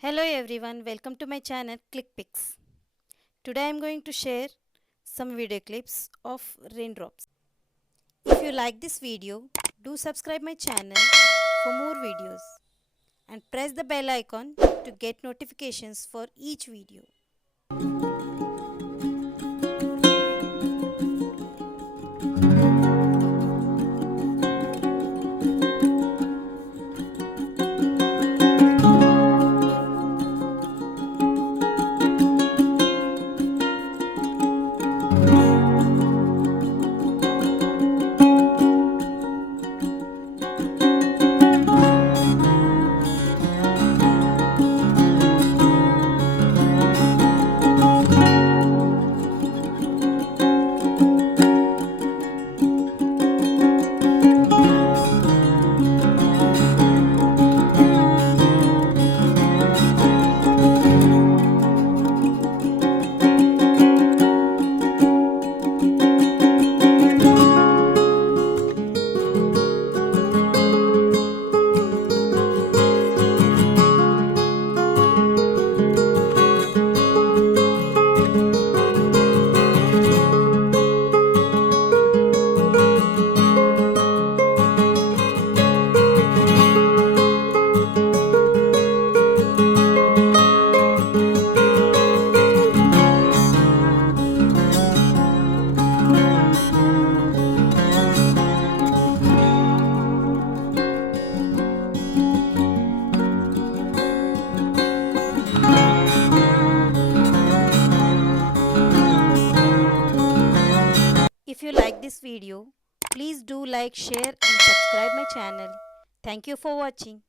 Hello everyone, welcome to my channel ClickPix. Today I am going to share some video clips of raindrops. If you like this video, do subscribe my channel for more videos and press the bell icon to get notifications for each video. If you like this video, please do like, share and subscribe my channel. Thank you for watching.